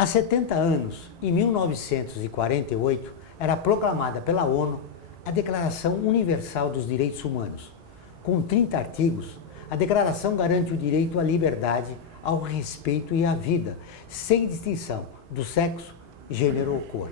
Há 70 anos, em 1948, era proclamada pela ONU a Declaração Universal dos Direitos Humanos. Com 30 artigos, a declaração garante o direito à liberdade, ao respeito e à vida, sem distinção do sexo, gênero ou cor.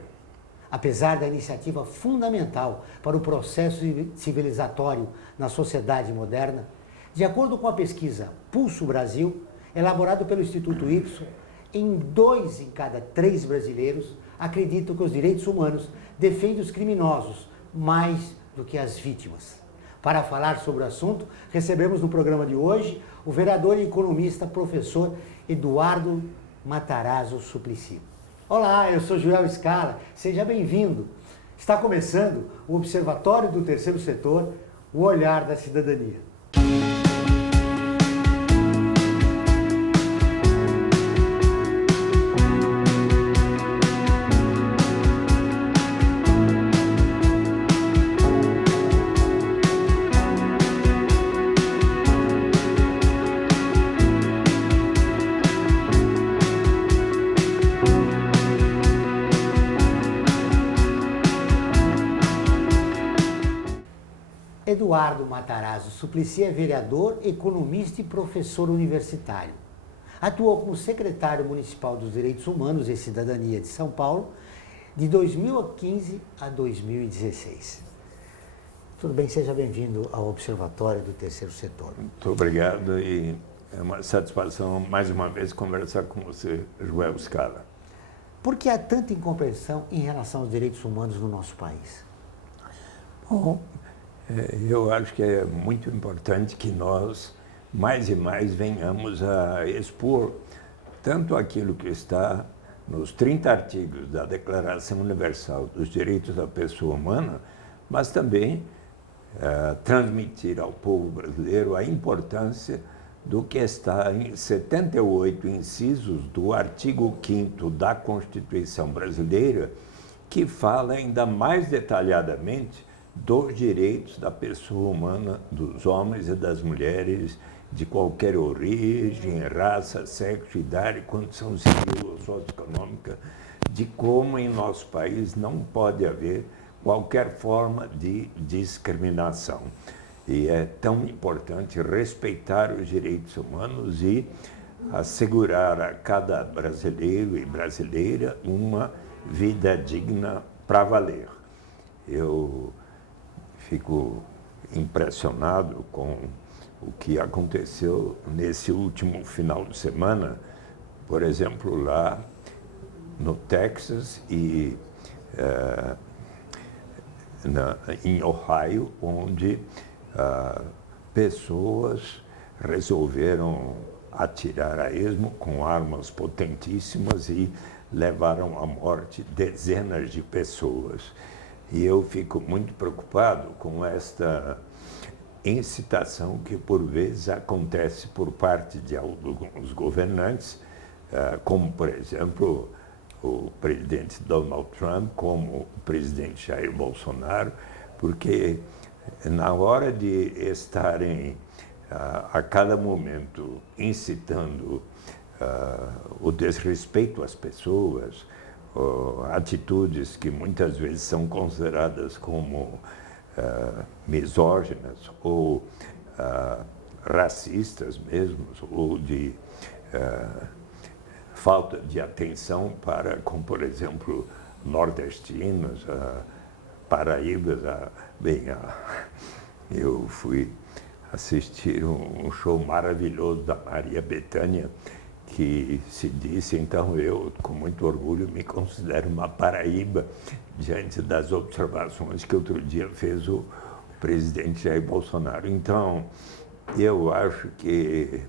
Apesar da iniciativa fundamental para o processo civilizatório na sociedade moderna, de acordo com a pesquisa Pulso Brasil, elaborado pelo Instituto Ipsos, em 2 em cada 3 brasileiros acreditam que os direitos humanos defendem os criminosos mais do que as vítimas. Para falar sobre o assunto, recebemos no programa de hoje o vereador e economista professor Eduardo Matarazzo Suplicy. Olá, eu sou Joel Scala, seja bem-vindo. Está começando o Observatório do Terceiro Setor, o olhar da cidadania. Eduardo Matarazzo Suplicy é vereador, economista e professor universitário. Atuou como secretário municipal dos Direitos Humanos e Cidadania de São Paulo de 2015 a 2016. Tudo bem, seja bem-vindo ao Observatório do Terceiro Setor. Muito obrigado e é uma satisfação mais uma vez conversar com você, Joel Scala. Por que há tanta incompreensão em relação aos direitos humanos no nosso país? Bom, eu acho que é muito importante que nós, mais e mais, venhamos a expor tanto aquilo que está nos 30 artigos da Declaração Universal dos Direitos da Pessoa Humana, mas também transmitir ao povo brasileiro a importância do que está em 78 incisos do artigo 5º da Constituição Brasileira, que fala ainda mais detalhadamente dos direitos da pessoa humana, dos homens e das mulheres, de qualquer origem, raça, sexo, idade, condição civil ou socioeconômica, de como em nosso país não pode haver qualquer forma de discriminação. E é tão importante respeitar os direitos humanos e assegurar a cada brasileiro e brasileira uma vida digna para valer. Eu fico impressionado com o que aconteceu nesse último final de semana, por exemplo, lá no Texas e em Ohio, onde pessoas resolveram atirar a esmo com armas potentíssimas e levaram à morte dezenas de pessoas. E eu fico muito preocupado com esta incitação que, por vezes, acontece por parte de alguns governantes, como, por exemplo, o presidente Donald Trump, como o presidente Jair Bolsonaro, porque na hora de estarem a cada momento incitando o desrespeito às pessoas, atitudes que muitas vezes são consideradas como misóginas ou racistas mesmo, ou de falta de atenção para, como por exemplo, nordestinos, paraíbas. Eu fui assistir um show maravilhoso da Maria Bethânia, que se disse, então eu, com muito orgulho, me considero uma paraíba diante das observações que outro dia fez o presidente Jair Bolsonaro. Então, eu acho que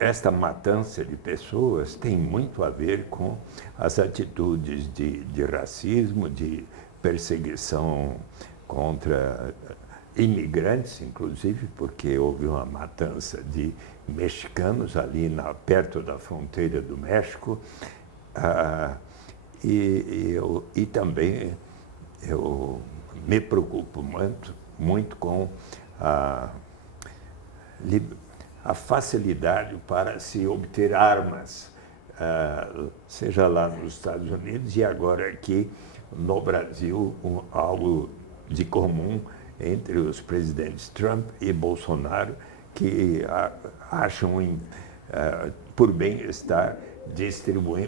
esta matança de pessoas tem muito a ver com as atitudes de racismo, de perseguição contra imigrantes, inclusive, porque houve uma matança de mexicanos ali perto da fronteira do México, e também eu me preocupo muito com a facilidade para se obter armas seja lá nos Estados Unidos e agora aqui no Brasil, algo de comum entre os presidentes Trump e Bolsonaro, que acham por bem estar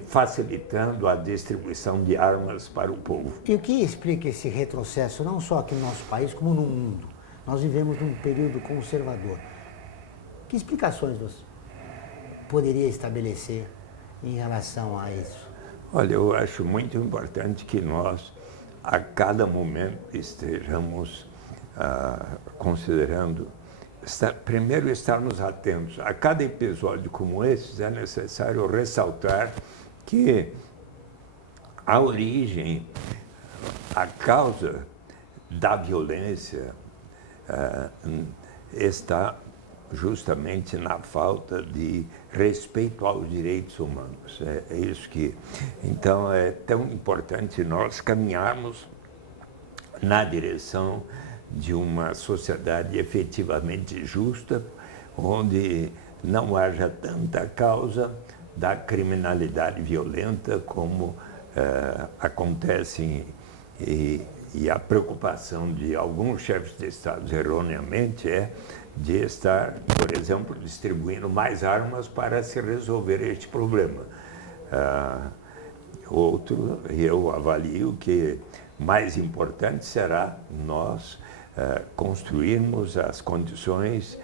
facilitando a distribuição de armas para o povo. E o que explica esse retrocesso, não só aqui no nosso país, como no mundo? Nós vivemos num período conservador. Que explicações você poderia estabelecer em relação a isso? Olha, eu acho muito importante que nós, a cada momento, estejamos considerando, primeiro, estarmos atentos. A cada episódio como esse, é necessário ressaltar que a origem, a causa da violência está justamente na falta de respeito aos direitos humanos. É isso que... Então, é tão importante nós caminharmos na direção de uma sociedade efetivamente justa, onde não haja tanta causa da criminalidade violenta como acontece e a preocupação de alguns chefes de Estado erroneamente de estar, por exemplo, distribuindo mais armas para se resolver este problema. Outro, eu avalio que mais importante será nós construirmos as condições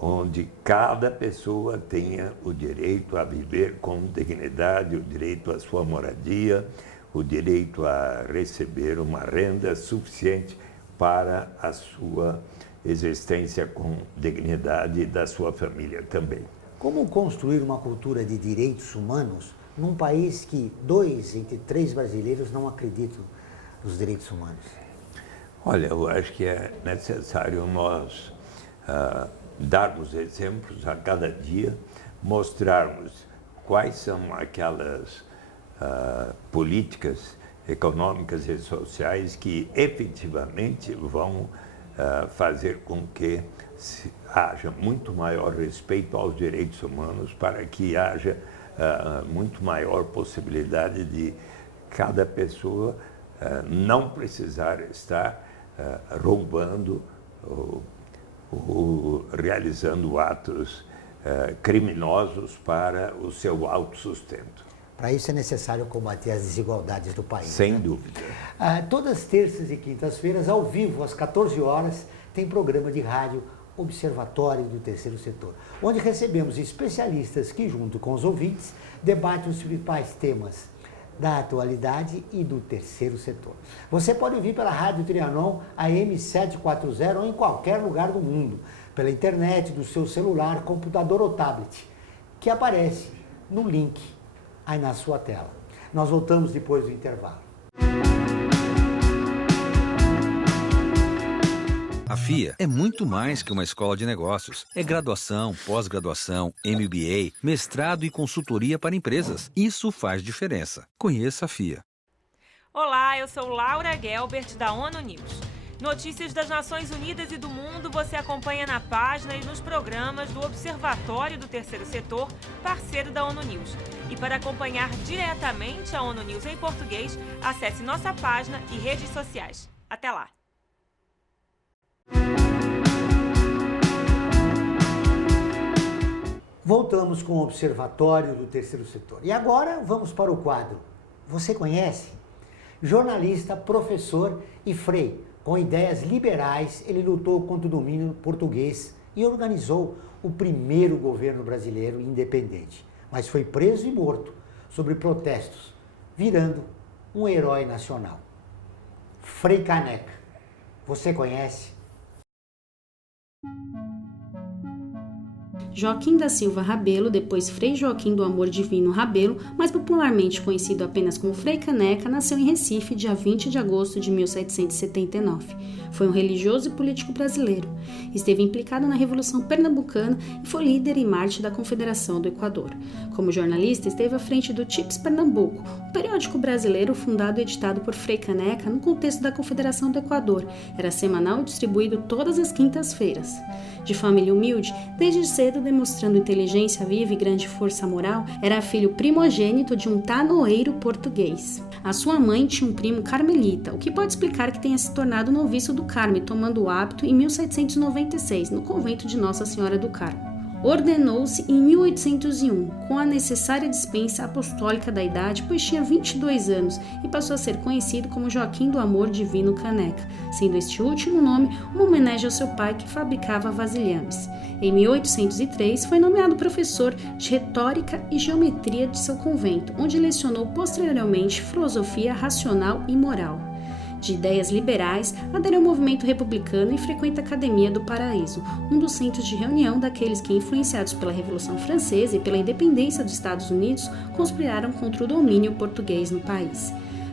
onde cada pessoa tenha o direito a viver com dignidade, o direito à sua moradia, o direito a receber uma renda suficiente para a sua existência com dignidade e da sua família também. Como construir uma cultura de direitos humanos num país que 2 entre 3 brasileiros não acreditam nos direitos humanos? Olha, eu acho que é necessário nós darmos exemplos a cada dia, mostrarmos quais são aquelas políticas econômicas e sociais que efetivamente vão fazer com que haja muito maior respeito aos direitos humanos, para que haja muito maior possibilidade de cada pessoa não precisar estar roubando ou realizando atos criminosos para o seu autossustento. Para isso é necessário combater as desigualdades do país. Sem dúvida. Todas as terças e quintas-feiras, ao vivo, às 14 horas, tem programa de rádio Observatório do Terceiro Setor, onde recebemos especialistas que, junto com os ouvintes, debatem os principais temas da atualidade e do terceiro setor. Você pode ouvir pela Rádio Trianon AM 740 ou em qualquer lugar do mundo, pela internet, do seu celular, computador ou tablet, que aparece no link aí na sua tela. Nós voltamos depois do intervalo. A FIA é muito mais que uma escola de negócios. É graduação, pós-graduação, MBA, mestrado e consultoria para empresas. Isso faz diferença. Conheça a FIA. Olá, eu sou Laura Gelbert, da ONU News. Notícias das Nações Unidas e do mundo você acompanha na página e nos programas do Observatório do Terceiro Setor, parceiro da ONU News. E para acompanhar diretamente a ONU News em português, acesse nossa página e redes sociais. Até lá! Voltamos com o Observatório do Terceiro Setor. E agora vamos para o quadro. Você conhece? Jornalista, professor e frei. Com ideias liberais, ele lutou contra o domínio português e organizou o primeiro governo brasileiro independente. Mas foi preso e morto sobre protestos, virando um herói nacional. Frei Caneca. Você conhece? Joaquim da Silva Rabelo, depois Frei Joaquim do Amor Divino Rabelo, mais popularmente conhecido apenas como Frei Caneca, nasceu em Recife, dia 20 de agosto de 1779. Foi um religioso e político brasileiro. Esteve implicado na Revolução Pernambucana e foi líder e mártir da Confederação do Equador. Como jornalista, esteve à frente do Tips Pernambuco, um periódico brasileiro fundado e editado por Frei Caneca no contexto da Confederação do Equador. Era semanal e distribuído todas as quintas-feiras. De família humilde, desde cedo demonstrando inteligência viva e grande força moral, era filho primogênito de um tanoeiro português. A sua mãe tinha um primo carmelita, o que pode explicar que tenha se tornado noviço do Carme, tomando o hábito em 1796, no convento de Nossa Senhora do Carmo. Ordenou-se em 1801, com a necessária dispensa apostólica da idade, pois tinha 22 anos e passou a ser conhecido como Joaquim do Amor Divino Caneca, sendo este último nome uma homenagem ao seu pai que fabricava vasilhames. Em 1803, foi nomeado professor de retórica e geometria de seu convento, onde lecionou posteriormente filosofia racional e moral. De ideias liberais, aderiu ao movimento republicano e frequenta a Academia do Paraíso, um dos centros de reunião daqueles que, influenciados pela Revolução Francesa e pela independência dos Estados Unidos, conspiraram contra o domínio português no país.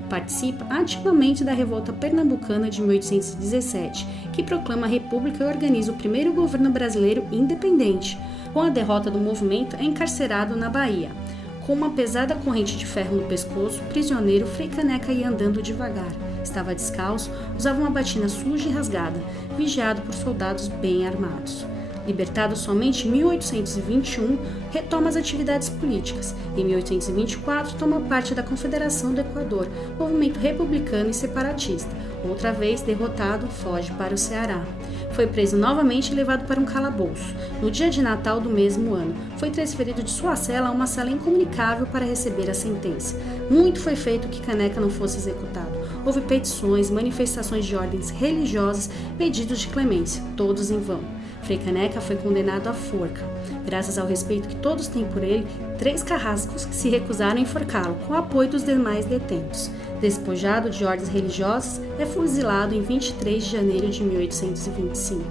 Participa ativamente da Revolta Pernambucana de 1817, que proclama a República e organiza o primeiro governo brasileiro independente. Com a derrota do movimento, é encarcerado na Bahia. Com uma pesada corrente de ferro no pescoço, o prisioneiro Frei Caneca ia andando devagar. Estava descalço, usava uma batina suja e rasgada, vigiado por soldados bem armados. Libertado somente em 1821, retoma as atividades políticas. Em 1824, toma parte da Confederação do Equador, movimento republicano e separatista. Outra vez derrotado, foge para o Ceará. Foi preso novamente e levado para um calabouço. No dia de Natal do mesmo ano, foi transferido de sua cela a uma cela incomunicável para receber a sentença. Muito foi feito que Caneca não fosse executado. Houve petições, manifestações de ordens religiosas, pedidos de clemência, todos em vão. Frei Caneca foi condenado à forca. Graças ao respeito que todos têm por ele, 3 carrascos se recusaram a enforcá-lo, com o apoio dos demais detentos. Despojado de ordens religiosas, é fuzilado em 23 de janeiro de 1825.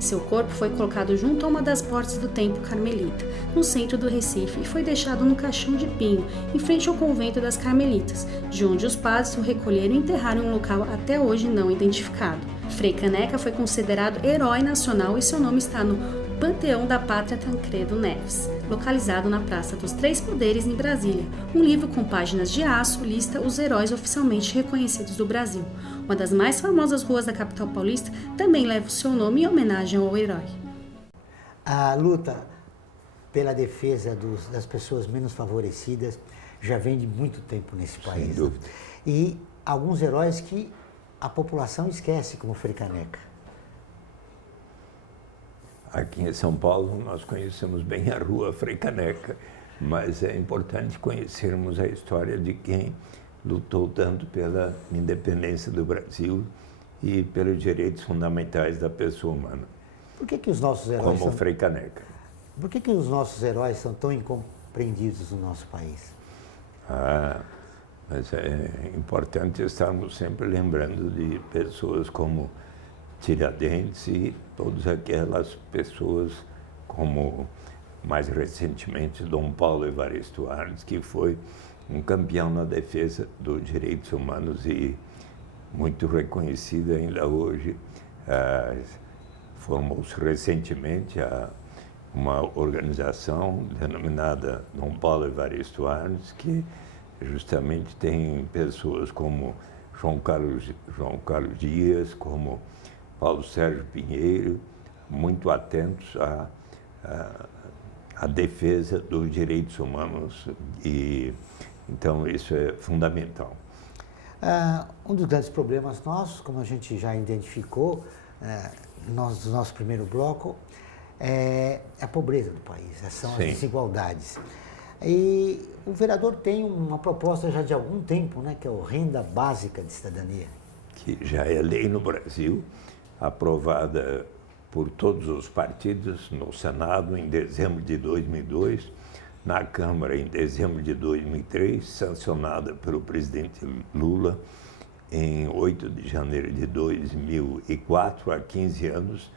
Seu corpo foi colocado junto a uma das portas do Templo Carmelita, no centro do Recife, e foi deixado no caixão de pinho, em frente ao convento das Carmelitas, de onde os padres o recolheram e enterraram em um local até hoje não identificado. Frei Caneca foi considerado herói nacional e seu nome está no Panteão da Pátria Tancredo Neves, localizado na Praça dos Três Poderes, em Brasília. Um livro com páginas de aço lista os heróis oficialmente reconhecidos do Brasil. Uma das mais famosas ruas da capital paulista também leva o seu nome em homenagem ao herói. A luta pela defesa das pessoas menos favorecidas já vem de muito tempo nesse país. Sem dúvida. E alguns heróis que a população esquece, como Frei Caneca. Aqui em São Paulo nós conhecemos bem a rua Frei Caneca, mas é importante conhecermos a história de quem lutou tanto pela independência do Brasil e pelos direitos fundamentais da pessoa humana. Por que os nossos heróis como Frei Caneca. Por que os nossos heróis são tão incompreendidos no nosso país? Mas é importante estarmos sempre lembrando de pessoas como Tiradentes e todas aquelas pessoas, como mais recentemente Dom Paulo Evaristo Arnes, que foi um campeão na defesa dos direitos humanos e muito reconhecido ainda hoje. Formou-se recentemente uma organização denominada Dom Paulo Evaristo Arnes, que justamente tem pessoas como João Carlos Dias, como Paulo Sérgio Pinheiro, muito atentos à defesa dos direitos humanos, e então isso é fundamental. Um dos grandes problemas nossos, como a gente já identificou no nosso primeiro bloco, é a pobreza do país, são as desigualdades. E o vereador tem uma proposta já de algum tempo, né, que é o Renda Básica de Cidadania. Que já é lei no Brasil, aprovada por todos os partidos no Senado em dezembro de 2002, na Câmara em dezembro de 2003, sancionada pelo presidente Lula em 8 de janeiro de 2004, há 15 anos,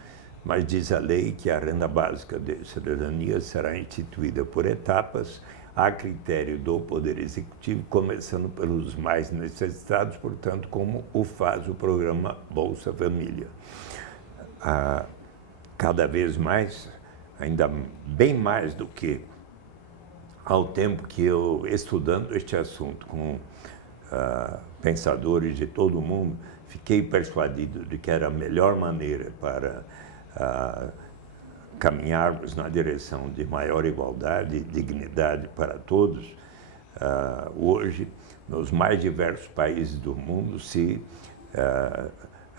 mas diz a lei que a renda básica de cidadania será instituída por etapas, a critério do Poder Executivo, começando pelos mais necessitados, portanto, como o faz o programa Bolsa Família. Cada vez mais, ainda bem mais do que ao tempo que eu, estudando este assunto com pensadores de todo o mundo, fiquei persuadido de que era a melhor maneira para caminharmos na direção de maior igualdade e dignidade para todos, hoje, nos mais diversos países do mundo, se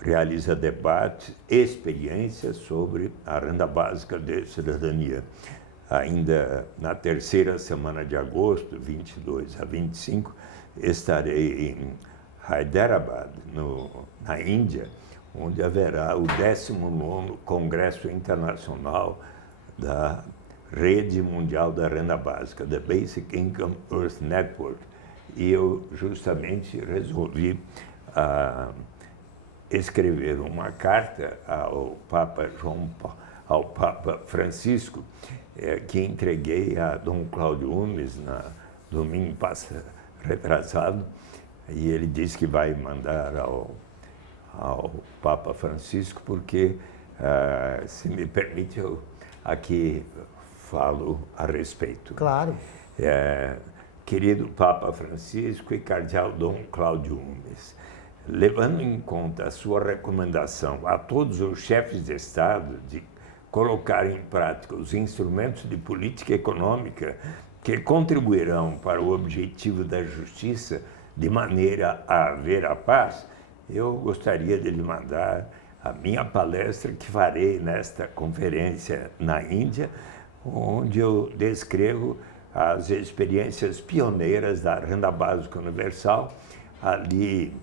realiza debate, experiências sobre a renda básica de cidadania. Ainda na terceira semana de agosto, 22 a 25, estarei em Hyderabad, na Índia, onde haverá o 19º Congresso Internacional da Rede Mundial da Renda Básica, da Basic Income Earth Network. E eu justamente resolvi escrever uma carta ao Papa Francisco, que entreguei a Dom Cláudio Umes no domingo retrasado, e ele disse que vai mandar ao Papa Francisco, porque, se me permite, eu aqui falo a respeito. Claro. Querido Papa Francisco e Cardeal Dom Cláudio Umes, levando em conta a sua recomendação a todos os chefes de Estado de colocar em prática os instrumentos de política econômica que contribuirão para o objetivo da justiça de maneira a haver a paz, eu gostaria de lhe mandar a minha palestra que farei nesta conferência na Índia, onde eu descrevo as experiências pioneiras da renda básica universal ali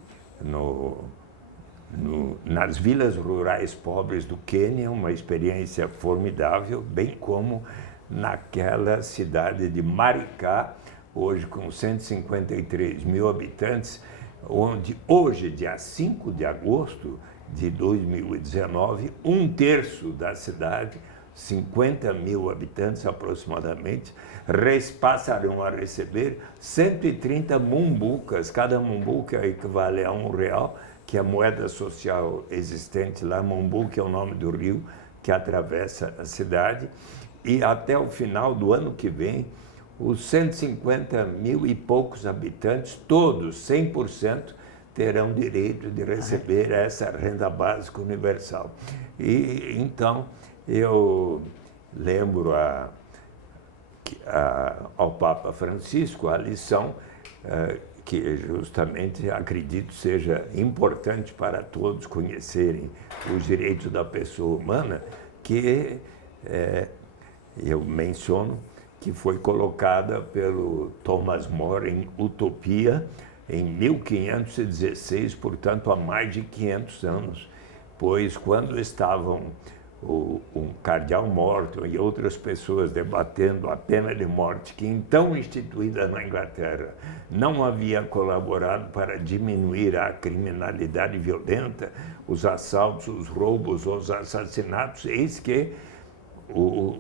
nas vilas rurais pobres do Quênia, uma experiência formidável, bem como naquela cidade de Maricá, hoje com 153 mil habitantes, onde hoje, dia 5 de agosto de 2019, 1/3 da cidade, 50 mil habitantes aproximadamente, passarão a receber 130 mumbucas. Cada mumbuca equivale a R$1, que é a moeda social existente lá. Mumbuca é o nome do rio que atravessa a cidade. E até o final do ano que vem, os 150 mil e poucos habitantes, todos, 100%, terão direito de receber essa renda básica universal. E então eu lembro ao Papa Francisco a lição que justamente acredito seja importante para todos conhecerem os direitos da pessoa humana, que eu menciono que foi colocada pelo Thomas More em Utopia em 1516, portanto há mais de 500 anos, pois quando estavam o cardeal Morton e outras pessoas debatendo a pena de morte, que então instituída na Inglaterra não havia colaborado para diminuir a criminalidade violenta, os assaltos, os roubos, os assassinatos, eis que o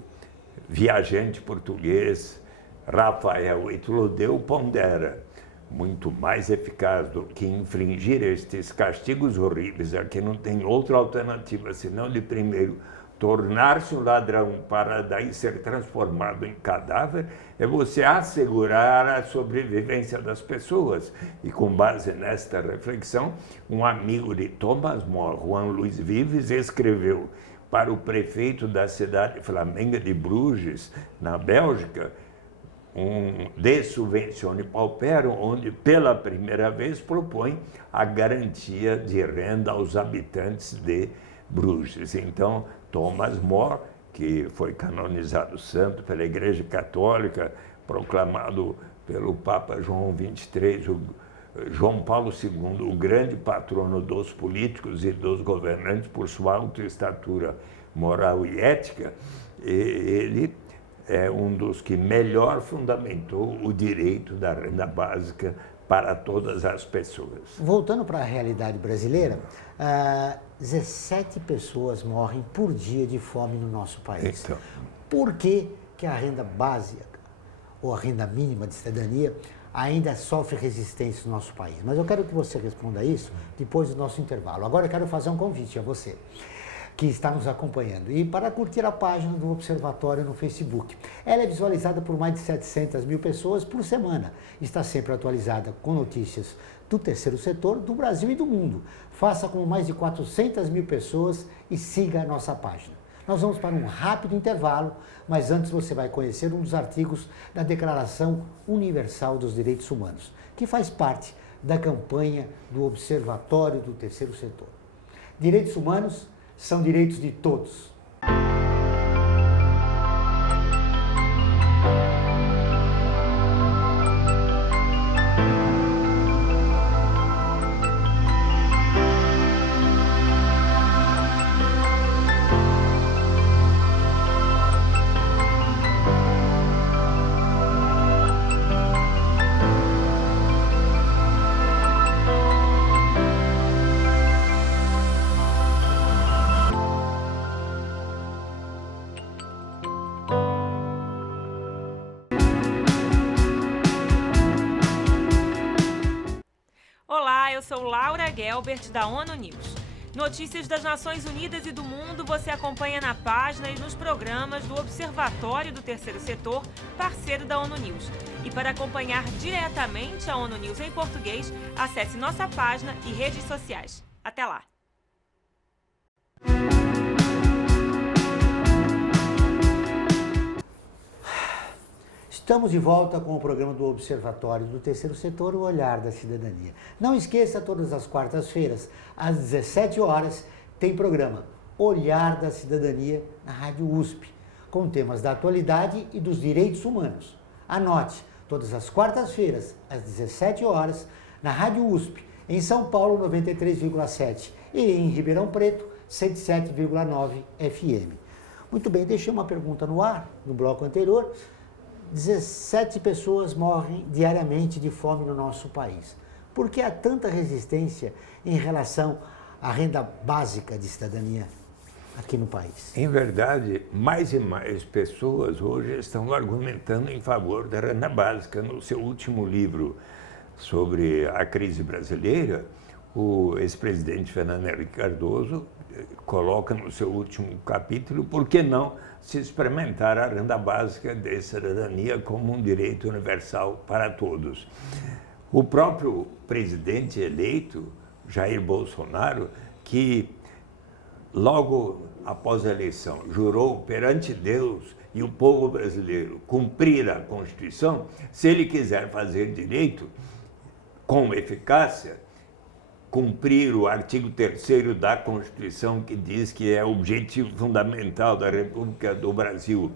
viajante português Rafael Itlodeu pondera: muito mais eficaz do que infligir estes castigos horríveis, a que não tem outra alternativa senão de primeiro tornar-se um ladrão para daí ser transformado em cadáver, é você assegurar a sobrevivência das pessoas. E com base nesta reflexão, um amigo de Thomas More, Juan Luís Vives, escreveu para o prefeito da cidade flamenga de Bruges, na Bélgica, um De Subventione Pauperum, onde pela primeira vez propõe a garantia de renda aos habitantes de Bruges. Então, Thomas More, que foi canonizado santo pela Igreja Católica, proclamado pelo Papa João XXIII, João Paulo II, o grande patrono dos políticos e dos governantes por sua alta estatura moral e ética, ele é um dos que melhor fundamentou o direito da renda básica para todas as pessoas. Voltando para a realidade brasileira, 17 pessoas morrem por dia de fome no nosso país. Então, por que a renda básica, ou a renda mínima de cidadania, ainda sofre resistência no nosso país? Mas eu quero que você responda isso depois do nosso intervalo. Agora eu quero fazer um convite a você que está nos acompanhando e para curtir a página do Observatório no Facebook. Ela é visualizada por mais de 700 mil pessoas por semana. Está sempre atualizada com notícias do terceiro setor, do Brasil e do mundo. Faça como mais de 400 mil pessoas e siga a nossa página. Nós vamos para um rápido intervalo, mas antes você vai conhecer um dos artigos da Declaração Universal dos Direitos Humanos, que faz parte da campanha do Observatório do Terceiro Setor. Direitos humanos são direitos de todos. Olá, eu sou Laura Gelbert, da ONU News. Notícias das Nações Unidas e do mundo você acompanha na página e nos programas do Observatório do Terceiro Setor, parceiro da ONU News. E para acompanhar diretamente a ONU News em português, acesse nossa página e redes sociais. Até lá! Estamos de volta com o programa do Observatório do Terceiro Setor, o Olhar da Cidadania. Não esqueça, todas as quartas-feiras, às 17 horas, tem programa Olhar da Cidadania na Rádio USP, com temas da atualidade e dos direitos humanos. Anote, todas as quartas-feiras, às 17 horas, na Rádio USP, em São Paulo, 93,7 e em Ribeirão Preto, 107,9 FM. Muito bem, deixei uma pergunta no ar, no bloco anterior. 17 pessoas morrem diariamente de fome no nosso país. Por que há tanta resistência em relação à renda básica de cidadania aqui no país? Em verdade, mais e mais pessoas hoje estão argumentando em favor da renda básica. No seu último livro sobre a crise brasileira, o ex-presidente Fernando Henrique Cardoso coloca no seu último capítulo, por que não se experimentar a renda básica de cidadania como um direito universal para todos. O próprio presidente eleito, Jair Bolsonaro, que logo após a eleição jurou perante Deus e o povo brasileiro cumprir a Constituição, se ele quiser fazer direito com eficácia, cumprir o artigo 3º da Constituição, que diz que é o objetivo fundamental da República do Brasil,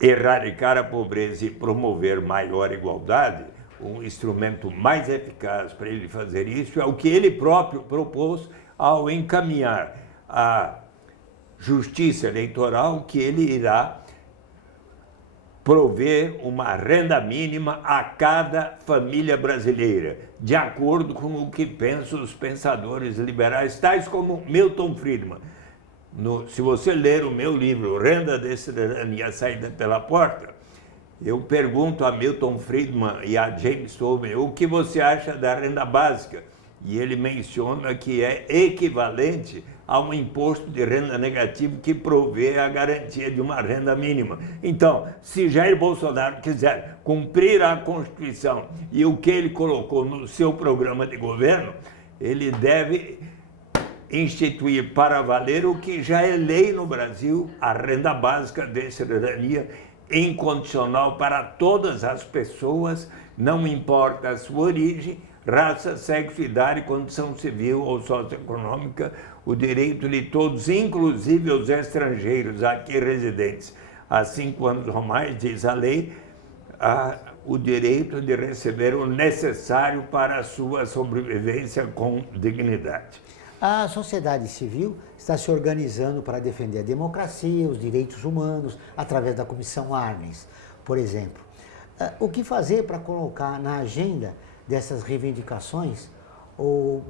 erradicar a pobreza e promover maior igualdade, um instrumento mais eficaz para ele fazer isso é o que ele próprio propôs ao encaminhar a justiça eleitoral, que ele irá prover uma renda mínima a cada família brasileira, de acordo com o que pensam os pensadores liberais, tais como Milton Friedman. Se você ler o meu livro, Renda de Cidadania, a Saída pela Porta, eu pergunto a Milton Friedman e a James Tobin o que você acha da renda básica, e ele menciona que é equivalente a um imposto de renda negativo que provê a garantia de uma renda mínima. Então, se Jair Bolsonaro quiser cumprir a Constituição e o que ele colocou no seu programa de governo, ele deve instituir para valer o que já é lei no Brasil, a renda básica de cidadania incondicional para todas as pessoas, não importa a sua origem, raça, sexo, idade, condição civil ou socioeconômica, o direito de todos, inclusive os estrangeiros aqui residentes, há 5 anos ou mais, diz a lei, o direito de receber o necessário para a sua sobrevivência com dignidade. A sociedade civil está se organizando para defender a democracia, os direitos humanos, através da Comissão Arnes, por exemplo. O que fazer para colocar na agenda dessas reivindicações o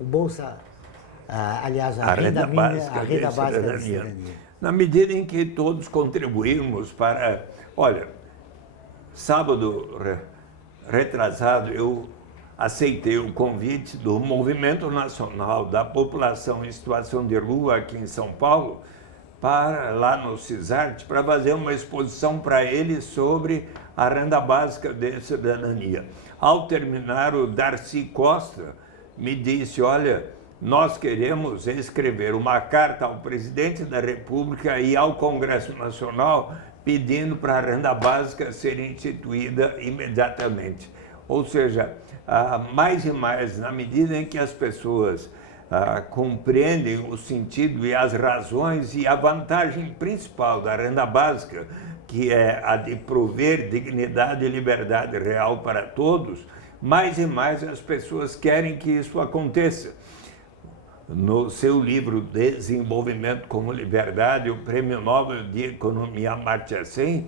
Bolsa, aliás, a renda básica da cidadania? Na medida em que todos contribuirmos para... Olha, sábado retrasado eu aceitei o convite do Movimento Nacional da População em Situação de Rua aqui em São Paulo, para lá no CISART, para fazer uma exposição para eles sobre a renda básica de cidadania. Ao terminar, o Darcy Costa me disse, olha, nós queremos escrever uma carta ao presidente da República e ao Congresso Nacional pedindo para a renda básica ser instituída imediatamente. Ou seja, mais e mais, na medida em que as pessoas compreendem o sentido e as razões e a vantagem principal da renda básica, que é a de prover dignidade e liberdade real para todos, mais e mais as pessoas querem que isso aconteça. No seu livro Desenvolvimento como Liberdade, o Prêmio Nobel de Economia Amartya Sen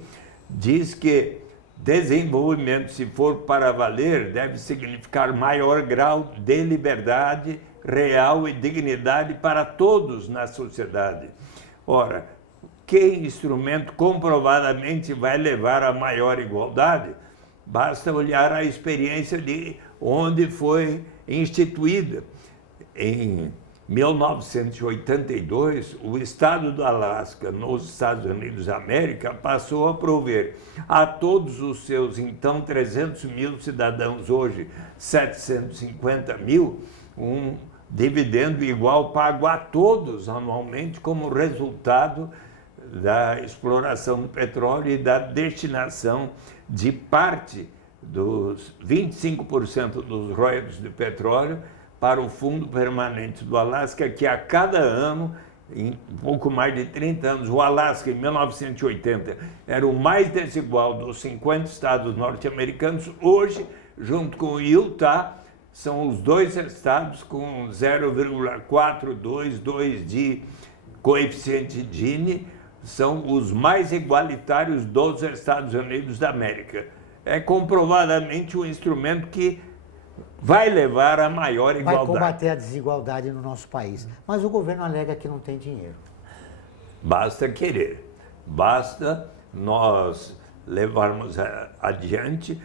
diz que desenvolvimento, se for para valer, deve significar maior grau de liberdade real e dignidade para todos na sociedade. Ora, que instrumento comprovadamente vai levar a maior igualdade? Basta olhar a experiência de onde foi instituída. Em 1982, o estado do Alasca, nos Estados Unidos da América, passou a prover a todos os seus, então, 300 mil cidadãos, hoje 750 mil, um dividendo igual pago a todos anualmente como resultado da exploração do petróleo e da destinação de parte dos 25% dos royalties de petróleo para o Fundo Permanente do Alasca, que a cada ano, em pouco mais de 30 anos, o Alasca, em 1980, era o mais desigual dos 50 estados norte-americanos. Hoje, junto com o Utah, são os dois estados com 0,422 de coeficiente Gini, são os mais igualitários dos Estados Unidos da América. É comprovadamente um instrumento que vai levar a maior igualdade. Vai combater a desigualdade no nosso país. Mas o governo alega que não tem dinheiro. Basta querer. Basta nós levarmos adiante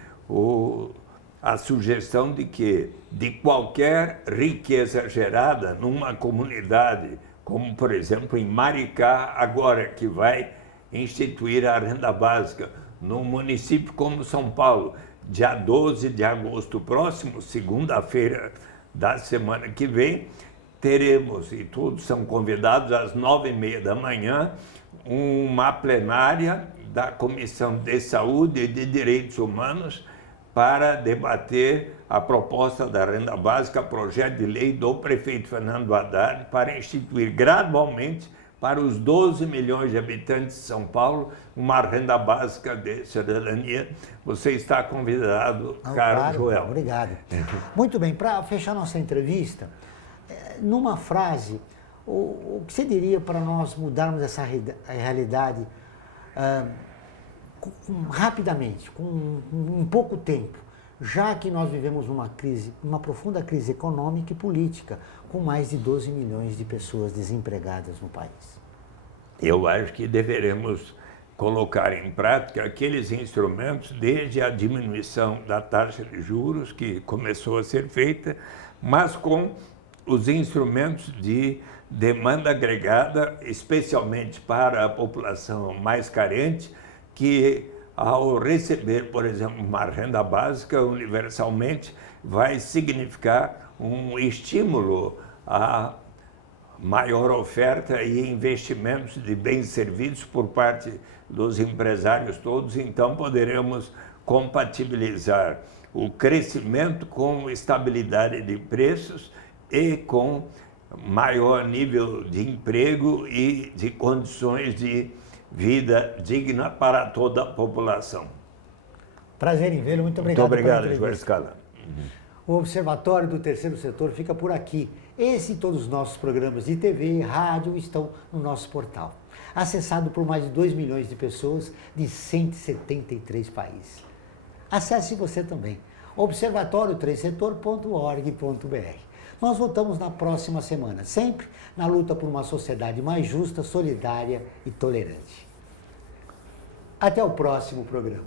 a sugestão de que, de qualquer riqueza gerada numa comunidade, como, por exemplo, em Maricá, agora que vai instituir a renda básica, num município como São Paulo, dia 12 de agosto próximo, segunda-feira da semana que vem, teremos, e todos são convidados, às 9h30 da manhã, uma plenária da Comissão de Saúde e de Direitos Humanos para debater a proposta da renda básica, projeto de lei do prefeito Fernando Haddad, para instituir gradualmente para os 12 milhões de habitantes de São Paulo uma renda básica de cidadania. Você está convidado, caro Joel. Obrigado. Muito bem, para fechar nossa entrevista, numa frase, o que você diria para nós mudarmos essa realidade rapidamente, em pouco tempo, já que nós vivemos uma profunda crise econômica e política, com mais de 12 milhões de pessoas desempregadas no país? Eu acho que deveremos colocar em prática aqueles instrumentos, desde a diminuição da taxa de juros, que começou a ser feita, mas com os instrumentos de demanda agregada, especialmente para a população mais carente, que ao receber, por exemplo, uma renda básica universalmente, vai significar um estímulo a maior oferta e investimentos de bens e serviços por parte dos empresários todos. Então poderemos compatibilizar o crescimento com estabilidade de preços e com maior nível de emprego e de condições de vida digna para toda a população. Prazer em vê-lo, muito obrigado. Muito obrigado, João Scala. O Observatório do Terceiro Setor fica por aqui. Esse e todos os nossos programas de TV e rádio estão no nosso portal, acessado por mais de 2 milhões de pessoas de 173 países. Acesse você também, observatório3setor.org.br. Nós voltamos na próxima semana, sempre na luta por uma sociedade mais justa, solidária e tolerante. Até o próximo programa.